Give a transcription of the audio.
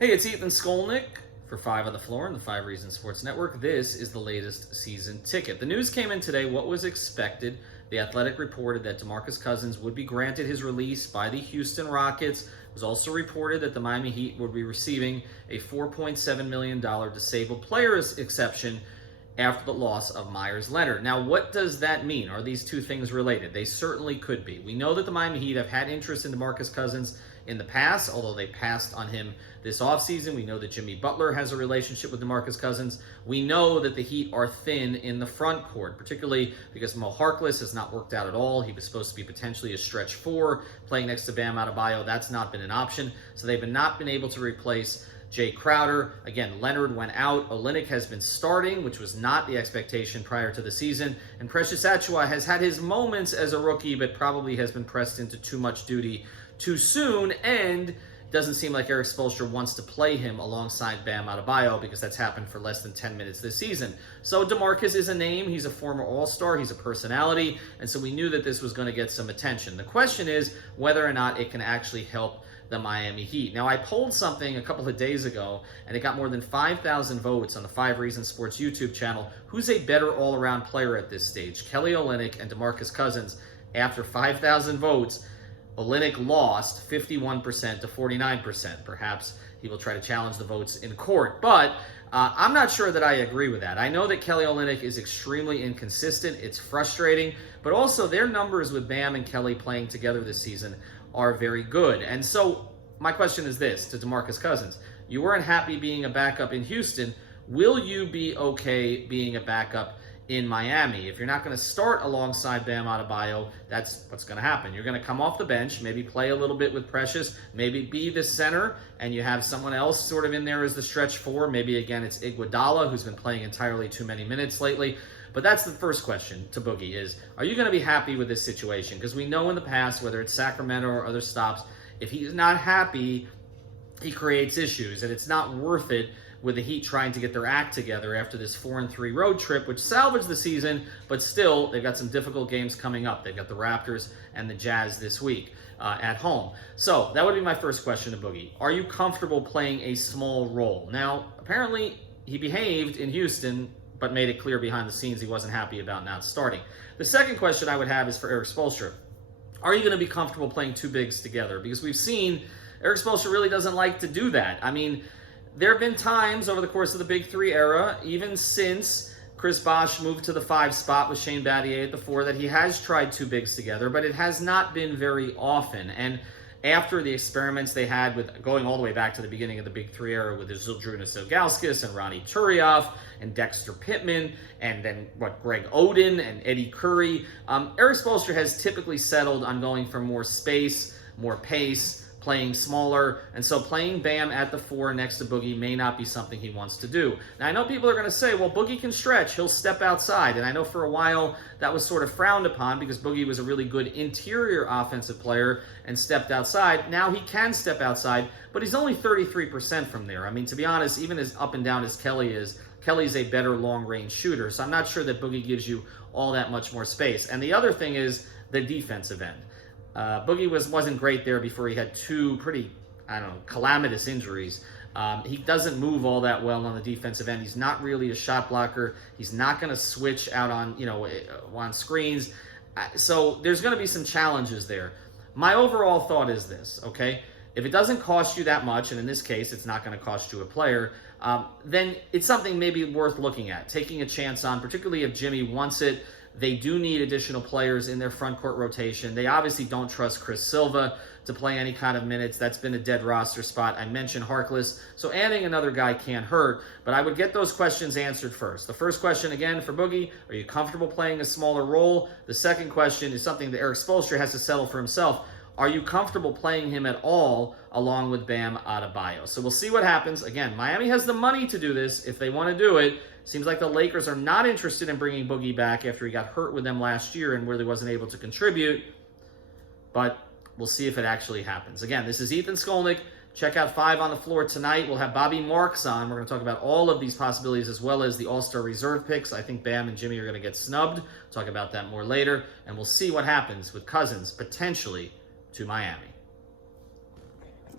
Hey, it's Ethan Skolnick for Five on the Floor on the Five Reasons Sports Network. This is the latest season ticket. The news came in today, what was expected. The Athletic reported that DeMarcus Cousins would be granted his release by the Houston Rockets. It was also reported that the Miami Heat would be receiving a $4.7 million disabled players exception after the loss of Myers Leonard. Now, what does that mean? Are these two things related? They certainly could be. We know that the Miami Heat have had interest in DeMarcus Cousins in the past, although they passed on him this offseason. We know that Jimmy Butler has a relationship with DeMarcus Cousins. We know that the Heat are thin in the front court, particularly because Mo Harkless has not worked out at all. He was supposed to be potentially a stretch four, playing next to Bam Adebayo. That's not been an option. So they've not been able to replace Jay Crowder. Again, Leonard went out. Olynyk has been starting, which was not the expectation prior to the season. And Precious Achiuwa has had his moments as a rookie, but probably has been pressed into too much duty too soon, and doesn't seem like Erik Spoelstra wants to play him alongside Bam Adebayo because that's happened for less than 10 minutes this season. So DeMarcus is a name. He's a former All-Star. He's a personality, and so we knew that this was going to get some attention. The question is whether or not it can actually help the Miami Heat. Now, I polled something a couple of days ago, and it got more than 5,000 votes on the Five Reasons Sports YouTube channel. Who's a better all-around player at this stage, Kelly Olynyk and DeMarcus Cousins? After 5,000 votes, Olynyk lost 51% to 49%. Perhaps he will try to challenge the votes in court, but I'm not sure that I agree with that. I know that Kelly Olynyk is extremely inconsistent. It's frustrating, but also their numbers with Bam and Kelly playing together this season are very good. And so my question is this to DeMarcus Cousins. You weren't happy being a backup in Houston. Will you be okay being a backup in Miami? If you're not going to start alongside Bam Adebayo, that's what's going to happen. You're going to come off the bench, maybe play a little bit with Precious, maybe be the center, and you have someone else sort of in there as the stretch four. Maybe, again, it's Iguodala, who's been playing entirely too many minutes lately. But that's the first question to Boogie is, are you going to be happy with this situation? Because we know in the past, whether it's Sacramento or other stops, if he's not happy, he creates issues, and it's not worth it with the Heat trying to get their act together after this 4-3 road trip, which salvaged the season, but still, they've got some difficult games coming up. They've got the Raptors and the Jazz this week at home. So that would be my first question to Boogie. Are you comfortable playing a small role? Now, apparently, he behaved in Houston, but made it clear behind the scenes he wasn't happy about not starting. The second question I would have is for Erik Spoelstra. Are you going to be comfortable playing two bigs together? Because we've seen Erik Spoelstra really doesn't like to do that. I mean, there have been times over the course of the Big Three era, even since Chris Bosh moved to the 5 spot with Shane Battier at the 4, that he has tried two bigs together, but it has not been very often. And after the experiments they had with going all the way back to the beginning of the Big Three era with Zydrunas Ilgauskas and Ronnie Turiaf and Dexter Pittman and then Greg Oden and Eddie Curry, Erik Spoelstra has typically settled on going for more space, more pace, playing smaller, and so playing Bam at the 4 next to Boogie may not be something he wants to do. Now, I know people are going to say, well, Boogie can stretch, he'll step outside, and I know for a while that was sort of frowned upon because Boogie was a really good interior offensive player and stepped outside. Now he can step outside, but he's only 33% from there. I mean, to be honest, even as up and down as Kelly is, Kelly's a better long-range shooter, so I'm not sure that Boogie gives you all that much more space. And the other thing is the defensive end. Boogie wasn't great there before he had two pretty, calamitous injuries. He doesn't move all that well on the defensive end. He's not really a shot blocker. He's not going to switch out on screens. So there's going to be some challenges there. My overall thought is this, okay? If it doesn't cost you that much, and in this case, it's not going to cost you a player, then it's something maybe worth looking at, taking a chance on, particularly if Jimmy wants it. They do need additional players in their front court rotation. They obviously don't trust Chris Silva to play any kind of minutes. That's been a dead roster spot. I mentioned Harkless, so adding another guy can't hurt, but I would get those questions answered first. The first question, again, for Boogie, are you comfortable playing a smaller role? The second question is something that Erik Spoelstra has to settle for himself. Are you comfortable playing him at all along with Bam Adebayo? So we'll see what happens. Again, Miami has the money to do this if they want to do it. Seems like the Lakers are not interested in bringing Boogie back after he got hurt with them last year and really wasn't able to contribute. But we'll see if it actually happens. Again, this is Ethan Skolnick. Check out Five on the Floor tonight. We'll have Bobby Marks on. We're going to talk about all of these possibilities as well as the All-Star reserve picks. I think Bam and Jimmy are going to get snubbed. Talk about that more later. And we'll see what happens with Cousins potentially to Miami.